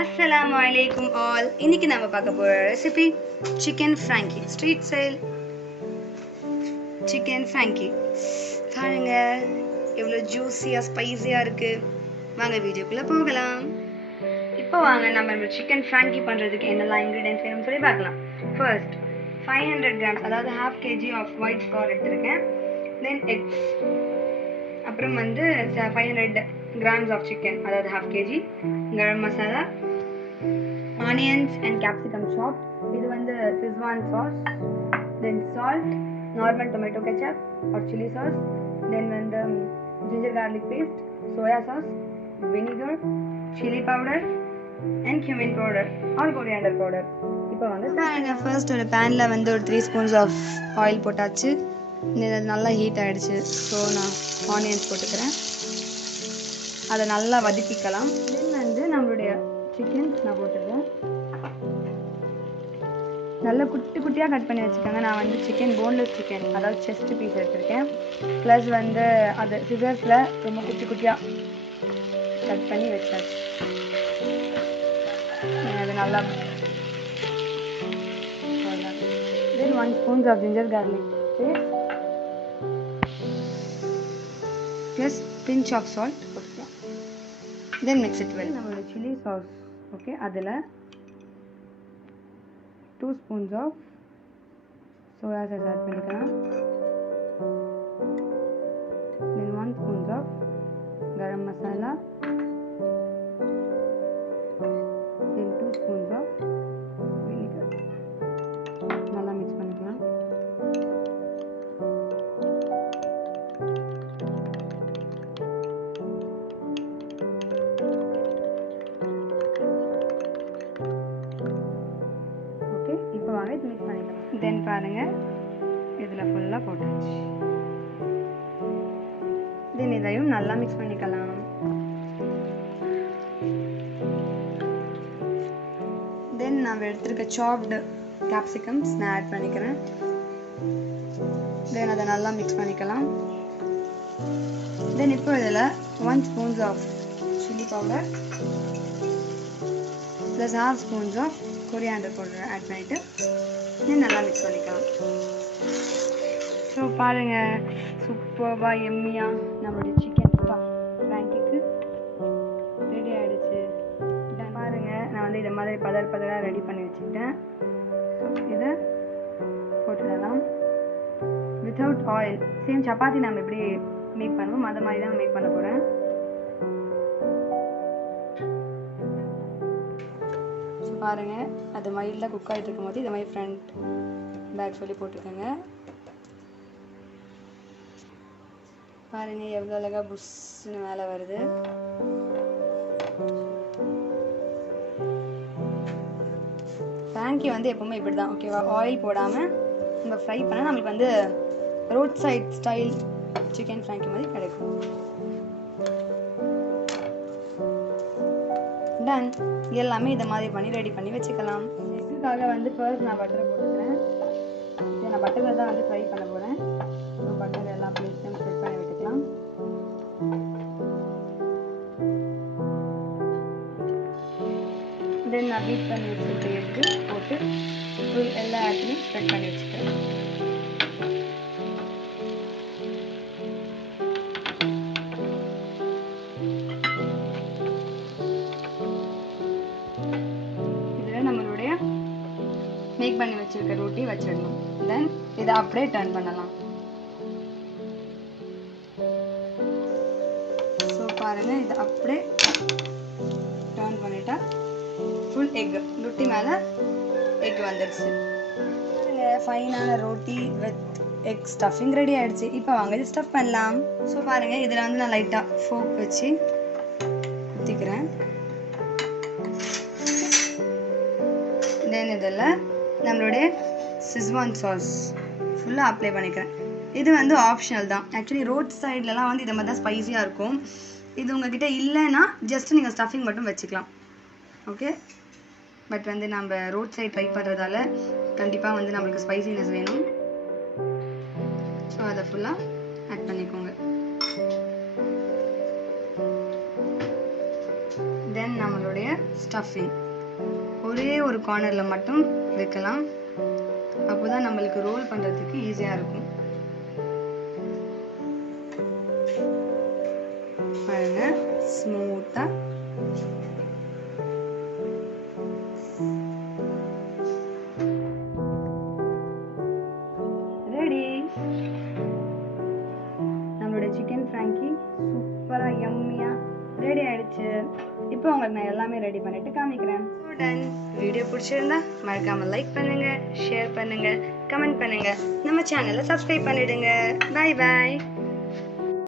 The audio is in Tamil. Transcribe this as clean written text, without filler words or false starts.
Assalamu alaikum all. இன்னைக்கு நாம பார்க்க போற recipe chicken Frankie, street style chicken Frankie. பாருங்க எவ்வளவு ஜூஸியா ஸ்பைசியா இருக்கு. வாங்க வீடியோக்குள்ள போகலாம். இப்போ வாங்க நம்ம சிக்கன் ஃப்ராங்கி பண்றதுக்கு என்னெல்லாம் இன்கிரிடியன்ட்ஸ் வேணும்னு சொல்லி பார்க்கலாம். ஃபர்ஸ்ட் 500 grams அதாவது half kg of white flour எடுத்துருக்கேன். தென் eggs, அப்புறம் 500 grams of chicken அதாவது half kg, garam masala, onions and capsicum chopped, இது Szechuan sauce, then salt, normal tomato ketchup or chilli sauce, then ginger garlic paste, soya sauce, vinegar, chilli powder and cumin powder or corriander powder. இப்போ ஃபர்ஸ்ட் ஒரு பேனில் ஒரு 3 spoons ஆஃப் ஆயில் போட்டாச்சு. இது நல்லா ஹீட் ஆகிடுச்சு. ஸோ நான் ஆனியன்ஸ் போட்டுக்கிறேன். அதை நல்லா வதக்கிக்கலாம். தென் நம்மளுடைய சிக்கன்ஸ் நான் போட்டுக்கிறேன். நல்லா குட்டி குட்டியாக கட் பண்ணி வச்சுக்கோங்க. நான் சிக்கன் போன்லெஸ் சிக்கன் அதாவது செஸ்ட் பீஸ் எடுத்திருக்கேன். ப்ளஸ் அது சிசர்ஸில் ரொம்ப குட்டி குட்டியாக கட் பண்ணி வச்சாச்சு. அது நல்லா தென் 1 spoon of ginger garlic paste plus pinch of salt. Then mix it well. நம்மளோட chilli sauce, okay, அதில் 2 spoons of soya sauce add பண்ணிக்கலாம். Then 1 spoon of garam masala. Then 2 spoons of vinegar. நல்லா மிக்ஸ் பண்ணிக்கலாம். இப்போ வாங்க இது மிக்ஸ் பண்ணிக்கலாம். தென் பாருங்க இதில் ஃபுல்லாக போட்டாச்சு. தென் இதையும் நல்லா மிக்ஸ் பண்ணிக்கலாம். தென் நான் எடுத்துருக்க சாப்டு capsicums நான் ஆட் பண்ணிக்கிறேன். தென் அதை நல்லா மிக்ஸ் பண்ணிக்கலாம். தென் இப்போ இதில் 1 spoon of chilli powder plus half spoon of corriander powder add பண்ணிவிட்டு நல்லா மிக்ஸ் பண்ணிக்கலாம். ஸோ பாருங்கள் சூப்பராக எம்மியாக நம்மளுடைய சிக்கன் ஃப்ராங்கிக்கு ரெடி ஆகிடுச்சு. பாருங்கள் நான் இதை மாதிரி பதறாக ரெடி பண்ணி வச்சுக்கிட்டேன். இதை போட்டுடலாம். வித்தவுட் ஆயில், சேம் சப்பாத்தி நம்ம எப்படி மேக் பண்ணுவோம் அதை மாதிரி தான் மேக் பண்ண போகிறேன். ஸோ பாருங்கள் அது மைல்டாக குக் ஆகிட்டு இருக்கும் போது இதை மாதிரி ஃப்ரண்ட் பேக் சொல்லி போட்டுக்கோங்க. பாருங்கள் எவ்வளோ அழகாக புஷ்ஷுன்னு மேலே வருது. ஃப்ராங்கி எப்பவுமே இப்படி தான், ஓகேவா? ஆயில் போடாமல் நம்ம ஃப்ரை பண்ணால் நம்மளுக்கு road side style chicken frankie மாதிரி கிடைக்கும். டன். எல்லாமே இதை மாதிரி பண்ணி ரெடி பண்ணி வச்சுக்கலாம். இதுக்காக ஃபர்ஸ்ட் நான் பட்டரை போட்டுக்கிறேன். நான் பட்டரில் தான் ஃப்ரை பண்ண போகிறேன். ஸோ பட்டர் எல்லா பிளேட்லையும் ஸ்ப்ரெட் பண்ணி விட்டுக்கலாம். தென் நான் பீட் பண்ணி வச்சுட்டு எடுத்து போட்டு ஃபுல் எல்லா ஆட்லையும் ஸ்ப்ரெட் பண்ணி வச்சுக்கிறேன். இதில் நம்மளுடைய மேக் பண்ணி வச்சுருக்க ரொட்டி வச்சிடணும். தென் இதை அப்படியே டர்ன் பண்ணலாம். ஸோ பாருங்கள் இதை அப்படியே டர்ன் பண்ணிட்டா ஃபுல் எக் ரொட்டி மேலே எக் வந்துடுச்சு. ஃபைனான ரொட்டி வித் எக் ஸ்டஃபிங் ரெடி ஆகிடுச்சு. இப்போ வாங்க இது ஸ்டஃப் பண்ணலாம். ஸோ பாருங்கள் இதில் நான் லைட்டாக ஃபோக் வச்சு ஊற்றிக்கிறேன். தென் இதில் நம்மளுடைய Szechuan சாஸ் ஃபுல்லாக அப்ளை பண்ணிக்கிறேன். இது ஆப்ஷனல் தான். ஆக்சுவலி ரோட் சைட்லலாம் இதை மாதிரி தான் ஸ்பைஸியாக இருக்கும். இது உங்ககிட்ட இல்லைன்னா ஜஸ்ட் நீங்கள் ஸ்டஃபிங் மட்டும் வச்சுக்கலாம். ஓகே, பட் நம்ம ரோட் சைட் ட்ரை பண்ணுறதால கண்டிப்பாக நம்மளுக்கு ஸ்பைசினஸ் வேணும். ஸோ அதை ஃபுல்லாக ஆட் பண்ணிக்கோங்க. தென் நம்மளுடைய ஸ்டஃபிங் ஒரே ஒரு கார்னரில் மட்டும் வைக்கலாம். அப்போ தான் நம்மளுக்கு ரோல் பண்ணுறதுக்கு ஈஸியாக இருக்கும். பாருங்க, ஸ்மூத்தாக ரெடி. நம்மளோட சிக்கன் ஃப்ராங்கி சூப்பராக யம்மியாக ரெடி ஆயிடுச்சு. இப்போ உங்களுக்கு நான் எல்லாமே ரெடி பண்ணிட்டு காமிக்கிறேன். வீடியோ பிடிச்சிருந்தா மறக்காம லைக் பண்ணுங்க, ஷேர் பண்ணுங்க, கமெண்ட் பண்ணுங்க, நம்ம சேனலை சப்ஸ்கிரைப் பண்ணிடுங்க. பாய் பாய்.